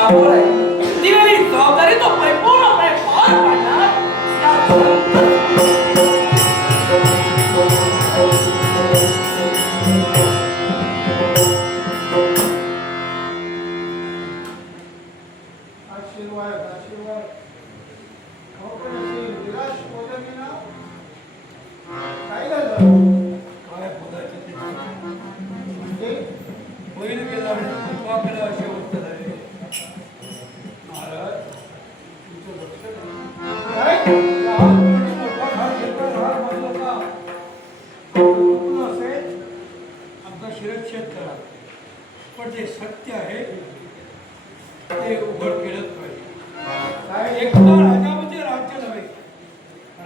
सावळ आहे दिलेली जबाबदारी तो परिपूर्णपणे पार पाडणार आशीर्वाद आशीर्वाद निराश बोलले ना काय झालं काय बोलायचं ते म्हणजे होईल गेला आणि तुझ्याकडे असे उत्तर आहे महाराज तुमचं लक्ष नाही काय मोठा घाट घेतला हार बांधला का चुकलं असेल आमचा शिरच्छेद करा पण जे सत्य आहे ते उघड केलंच पाहिजे एकटा राजा म्हणजे राज्य नव्हे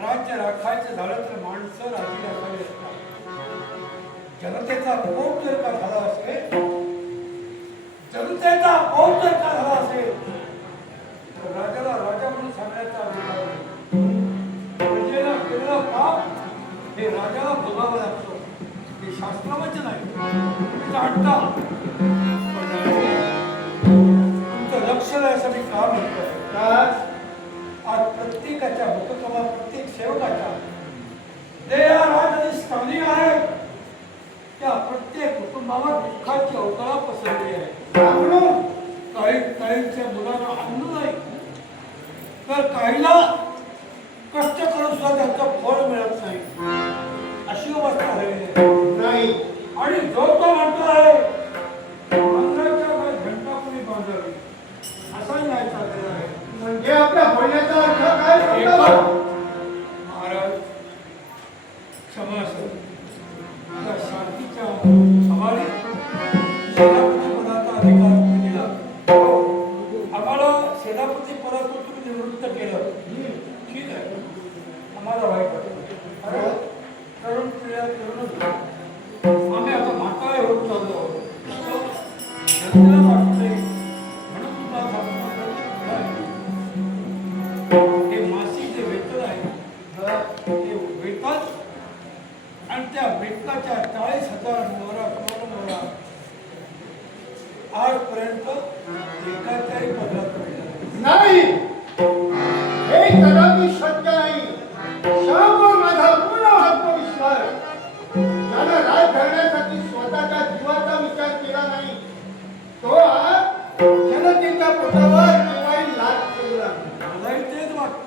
राज्य राखायचं झालं तर माणसं राज्य राखावी असतात जनतेचा कोप जर का झाला असेल जनतेचा कोप जर का झाला असेल तर राजाला राजा म्हणून सांगण्याचा अधिकार नाही प्रजेला केलेलं पाप हे राजाला भोगावं लागतं हे शास्त्रवचन आहे जाणता तुमचं लक्ष द्यायचं मी का म्हणतोय आज प्रत्येकाच्या हुकमा प्रत्येक सेवकाच्या देह राज स्थानी आहे त्या प्रत्येक कुटुंबावर दुःखाची अवकाळा पसरली आहे म्हणून काहींच्या मुलांना अन्न नाही तर काहीला कष्ट करून सुद्धा त्यांचं फळ मिळत नाही अशी अवस्था झालेली आहे नाही आणि जो तो म्हणतो आहे मंदिराच्या घंटा कोणी बांधावी असा न्याय चाललेला आहे म्हणजे आपल्या बोलण्याचा अर्थ काय समजावा? महाराज क्षमा असेल त्या शांतीच्या हवाली सेनापती पदाचा अधिकार तुम्ही दिला आम्हाला सेनापती पदातून तुम्ही निवृत्त केलं ठीक आहे आम्हाला वाईट वाटतं अरे तरुण पिढ्या तरुणच आम्ही आता म्हातारे होत चाललो आहोत जनतेला वाटतंय म्हणून तुम्हाला सांगतो हे मासिक जे वेतन आहे ते वेतन आणि त्या वेतनाच्या 40,000 मोहरा आजपर्यंत एकाच्याही पदरात नाही हे कदापि शक्य नाही श्यामवर माझा पूर्ण आत्मविश्वास ज्यानं राज करण्यासाठी स्वतःच्या जीवाचा विचार केला नाही तो आज जनतेच्या पोटावर केव्हाही लाट केला मलाही तेच वाटतं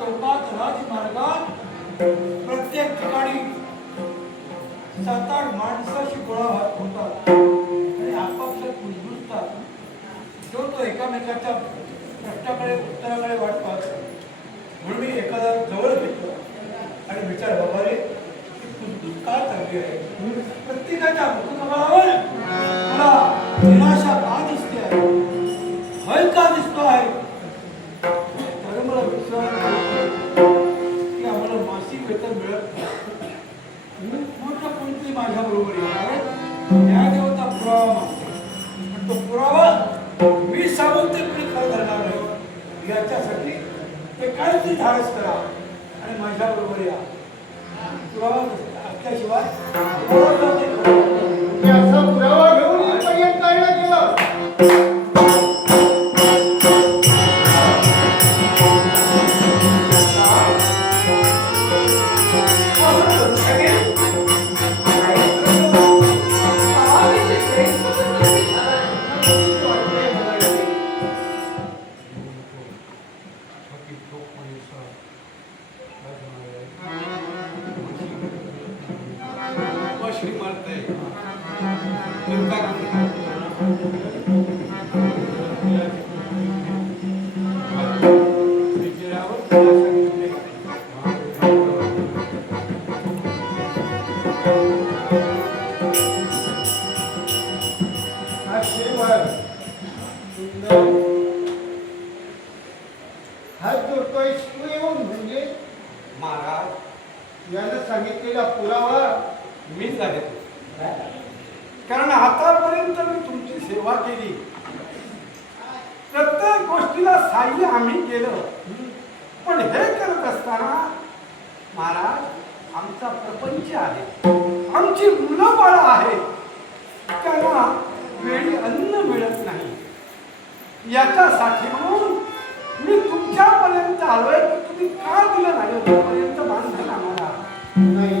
चौकात राजमार्गात प्रत्येक ठिकाणी 7-8 माणसाशी गोळा होतात आणि आपापसात कुजबुजतात जो तो एकामेकाच्या प्रश्नाकडे उत्तराकडे वाट पाहतो म्हणून मी एखादा जवळ घेतो आणि विचार बाबा रे ही कुजबुज का चालली आहे प्रत्येकाच्या कुटुंबावर मला निराशा का दिसते आहे भय का दिसतो आहे तर मला विश्वास की आम्हाला मासिक वेतन मिळत नाही मोठं कोणती माझ्या बरोबर कारण न्यायदेवता पुरावा मागते पण तो पुरावा मी सांगून ते कोणी खरं धरणार नाही याच्यासाठी ते काहीतरी धाडस करा आणि माझ्या बरोबर या पुरावा असल्याशिवाय असा पुरावा घेऊन इथपर्यंत काढला गेला हात जोडतोय तू येऊन म्हणजे महाराज यानं सांगितलेला पुरावा मीच आहे कारण आतापर्यंत मी तुमची सेवा केली प्रत्येक गोष्टीला साह्य आम्ही केलं पण हे करत असताना महाराज आमचा प्रपंच आहे आमची मुलं बाळ आहेत त्यांना वेळी अन्न मिळत नाही याच्यासाठी म्हणून मी तुमच्यापर्यंत आलोय की तुम्ही का दिलं नाही पर्यंत बांधलं आम्हाला. नाही,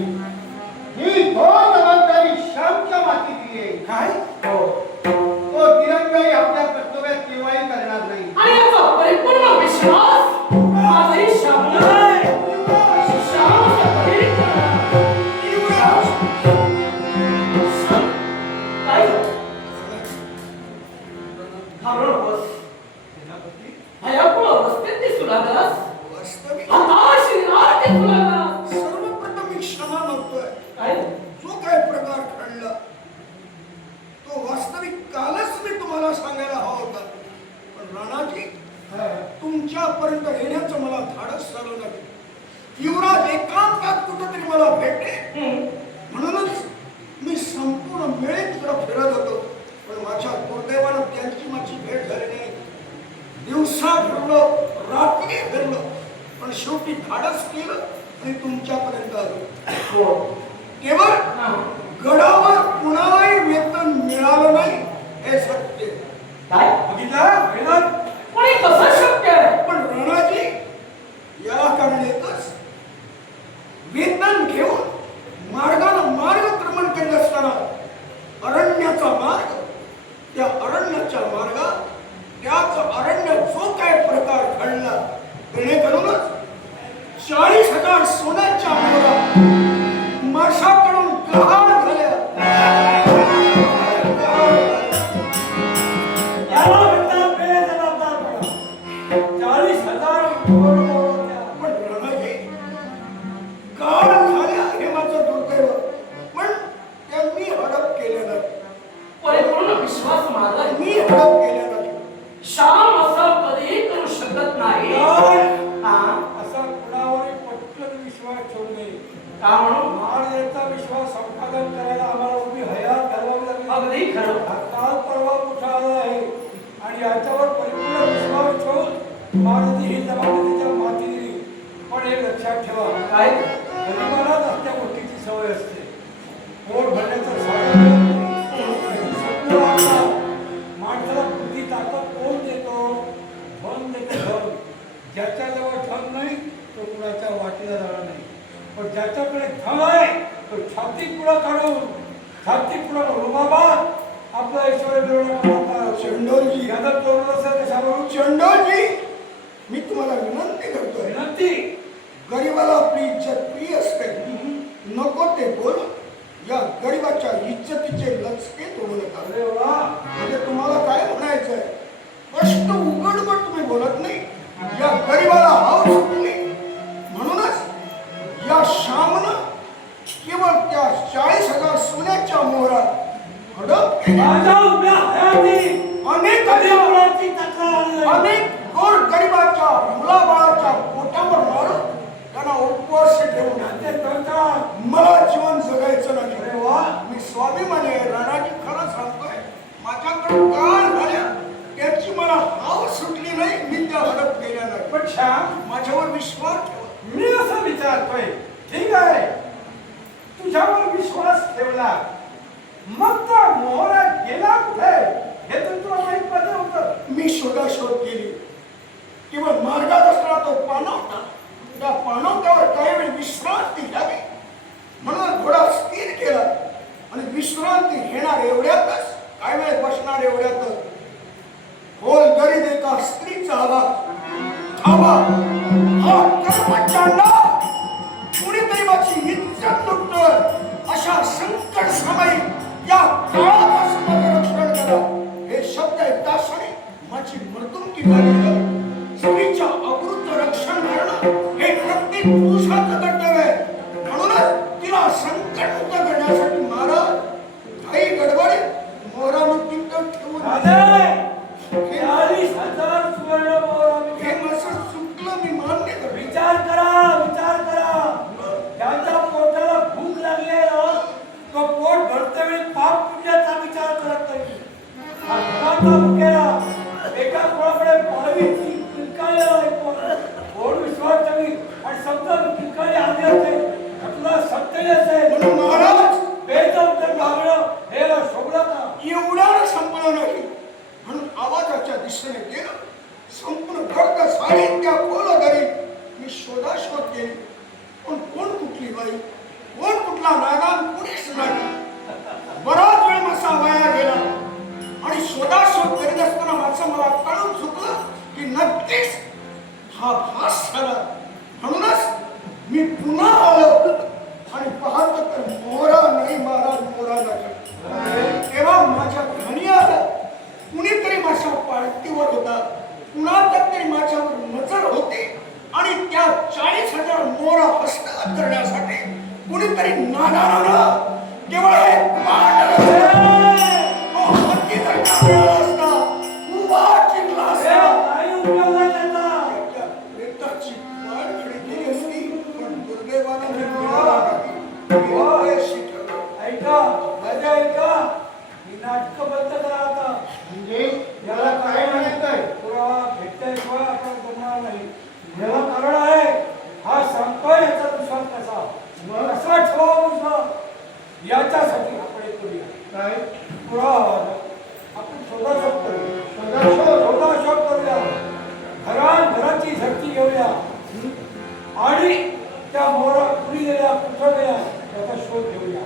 ही दोन जबाबदारी श्यामच्या माती दिली आहे. काय हो, तो दिरंगाई आपल्या कर्तव्यात केव्हाही करणार नाही. आणि याचा परिपूर्ण विश्वास माझी श्यामला आहे. श्यामसाठी काय घाबरू नकोस. भयाकुळ अवस्थेत दिसू लागलास. वास्तविक हताश निराश दिसू लागलास. सर्वप्रथम मी क्षमा मागतोय. काय जो काय प्रकार घडला तो वास्तविक कालच मी तुम्हाला सांगायला हवा होता, पण राणाजी तुमच्यापर्यंत येण्याचं मला धाडस झालं नाही. युवराज एकांतात कुठंतरी मला भेटले म्हणूनच मी संपूर्ण मेळीत फिरत होतो, पण माझ्या दुर्दैवानं त्यांची माझी भेट झाली नाही. दिवसा फिरलो, रात्री फिरलो, पण शेवटी धाडस केलं आणि तुमच्यापर्यंत आलो. केवळ गडावर कुणालाही वेतन मिळालं नाही हे सत्य. काय बघितलं वेदांत? पण हे कसं शक्य आहे? पण राणाजी या कारणातच वेतन घेऊन मार्गानं मार्गक्रमण करीत असताना अरण्याचा मार्ग, त्या अरण्याच्या मार्गात त्याच अरण्यात जो काय प्रकार घडला जेणेकरूनच 40,000 सोन्याच्या मोहरा माशाकडून गहाळ झाल्या. याला म्हणतात बेजबाबदारपणा. 40,000 पण राणाजी गाळ झाल्या हे माझं दुर्दैव, पण त्यांनी हडप केले नाही. परिपूर्ण विश्वास माझा आहे. मी हडप केले नाही. श्याम असं कधी करू शकत नाही. हा? असा कुणावरही पटकन विश्वास ठेवू नये. का म्हणून? महाराजांचा विश्वास संपादन करायला आम्हाला उभी हयात घालवावी लागली. अगदी खरं. हा काल परवा मोठा आला आहे आणि याच्यावर परिपूर्ण विश्वास ठेवून महाराजांनी ही जबाबदारी त्याच्या माती दिली. पण एक लक्षात ठेवा, काय गरीबालाच असल्या गोष्टीची सवय असते. पोट भरण्याचं साधन स्वप्न लागतं. माणसाला बुद्धी ताकद कोण देतो? धन देते धन. ज्याच्याजवळ धन नाही तो कुणाच्या वाटीला जाणार नाही, पण ज्याच्याकडे धन आहे तो छाती पुढं काढून छाती पुढं काढून बाबा आपलं ऐश्वर्य मिळवण्याचा चंडोलजी, याला तोरण असेल कशावरून? चंडोलजी, मी तुम्हाला विनंती करतोय. विनंती. गरीबाला आपली इज्जत प्रिय असते. नको ते बोल. या गरीबाच्या इज्जतीचे लचके तोडू नका. अरे वा, म्हणजे तुम्हाला काय म्हणायचंय? स्पष्ट उघडपट तुम्ही बोलत नाही. या गरीबाला हाव सुटली म्हणूनच या श्यामनं केवळ त्या 40,000 सोन्याच्या मोहरात हडप केली. माझ्या उभ्या हयाती अनेक कधी मुलाची तक्रार आली नाही. अनेक गोर गरीबाच्या मुलाबाळाच्या पोटावर मारून त्यांना उपवास ठेवून ते करतात. मला जीवन जगायचं नाही. अरे वा, मी स्वाभिमानी आहे राणाजी, खरं सांगतोय. माझ्याकडे काळ झाल्या त्याची मला हाव सुटली नाही. मी त्या हडप केल्या नाही. पण श्याम, माझ्यावर विश्वास ठेवा. मी असं विचारतोय, ठीक आहे तुझ्यावर विश्वास ठेवला, मग तो मोहरा गेला कुठे हे तर तुला माहित पाहिजे होतं. मी शोधाशोध केली. केवळ मार्गात असणारा तो पाणवठा, त्या पाणवठ्यावर काही वेळ विश्रांती घ्यावी म्हणून घोडा स्थिर केला आणि विश्रांती घेणार एवढ्यातच, काय वेळ बसणार एवढ्यातच खोल गरीब एका स्त्रीचा आवाज, थांबा, हा कर्मचांडा कुणीतरी माझी इज्जत लुटतोय. अशा संकट समयी या काळापासून माझं रक्षण करा. हे शब्द ऐकता क्षणी माझी मर्दुमकी झाली. स्त्रीच्या अवृत्त रक्षण करणं हे प्रत्येक पुरुषाचं कर्तव्य आहे. म्हणूनच तिला संकटमुक्त करण्यासाठी महाराज काही गडबडीत मोहरानं किंमत ठेवून राजे, 40,000 सुवर्ण मोहर हे माझं चुकलं, मी मान्य करतो. विचार करा, विचार करा. ज्याच्या पोटाला भूक लागली आहे ना, तो पोट भरतेवेळी पाप पुण्याचा विचार करत नाही. हा घराचा मुकेला एका कोणाकडे पळवीची किंकाळी आहे, पोट विश्वास ठेवी आणि समजा किंकाळी आली असेल, घटना सत्य असेल म्हणून महाराज बेजबाबदार वागणं हे शोभलं का? एवढ्यानं संपलं नाही. म्हणून आवाजाच्या दिशेने गेलो. संपूर्ण गर्द साडीत त्या खोल घरी मी शोधाशोध केली. पण कोण कुठली बाई, कोण कुठला नागान, कुणीच नाही. बराच वेळ माझा वाया गेला आणि शोधाशोध करीत असताना माझं मला कळून चुकलं की नक्कीच हा भास झाला. म्हणूनच मी पुन्हा आलो आणि पाहतो तर मोरा नाही महाराज, मोरा नाही. तेव्हा माझ्या घरी आलं. कुणीतरी माझ्या पार्टीवर होता, कुणाचा तरी माझ्यावर नजर होती आणि त्या 40,000 मोरा हस्तगत करण्यासाठी कुणीतरी नादारानं केवळ एक हत्ती जर का मिळाला असता, उभा चिरला असता, त्याच्या प्रेताची पाठ खडी केली असती. पण दुर्दैवानं मी मिळाला नाही. ऐका माझ्या ऐका, ही नाटक बंद करा आता. म्हणजे याला काय म्हणायचंय? पुरावा भेटल्याशिवाय आपण जमणार नाही. याला कारण आहे, हा सांगतोय याचा विश्वास कसा कसा ठेवा याच्यासाठी आपण एक करूया. काय पुरावा आपण शोधाशोध करूया. शोधाशोध करूया. घराची झटकी घेऊया आणि त्या मोरा कुणी गेल्या, कुठं गेल्या त्याचा शोध घेऊया.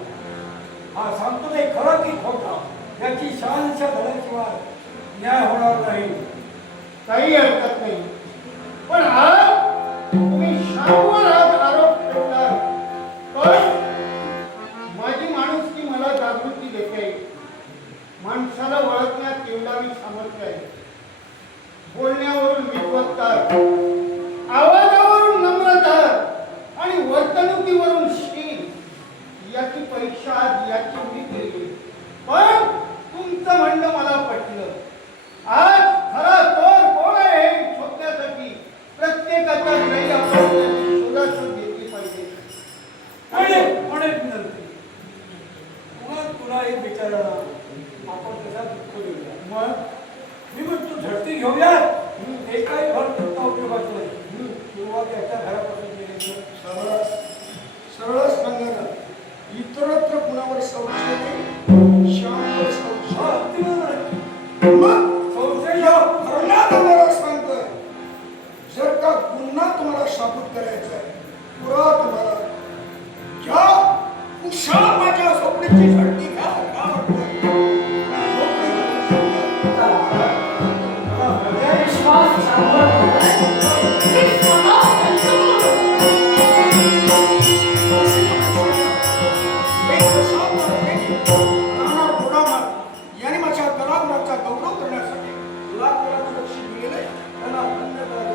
हा सांगतो ते खरं की खोटा याची शहानिशा झाल्याशिवाय न्याय होणार नाही. काही हरकत नाही. पण आज तुम्ही शामवर आरोप ठेवला, पण माझी माणुसकी मला जागृती देते. माणसाला ओळखण्यात एवढा मी सामर्थ्य आहे. बोलण्यावरून विद्वत्ता, आवाजावरून नम्रता आणि वर्तणुकीवरून शील याची परीक्षा आज याची मी केली. पण तुमचं म्हणणं मला पटलं. आज खरा चोर कोण आहे हे शोधण्यासाठी प्रत्येकाच्या घरी आपण शोधाशोध घेतली पाहिजे. पुन्हा एक विचारला आपण कसा दुःख देऊया. मग मी म्हणतो झटकी घेऊया. एकाही घर करता उपयोगाचं नाही. सुरुवात याच्या घरापासून केली. सरळच सांगा, इतरत्र कुणावर संशय नाही, श्यामवर संशय. मग या भरण्यात मला सांगतोय, जर का गुन्हा तुम्हाला साबूत करायचा आहे, पुरावा तुम्हाला घ्या. कुशाल माझ्या झोपडीची झटकी घ्या. का वाटतंय? विश्वास चांगला होता. मी स्वतः याने माझ्या कलागुणाचा गौरव करण्यासाठी लाख वेळाचं लक्ष दिलेलं त्यांना धन्यवाद.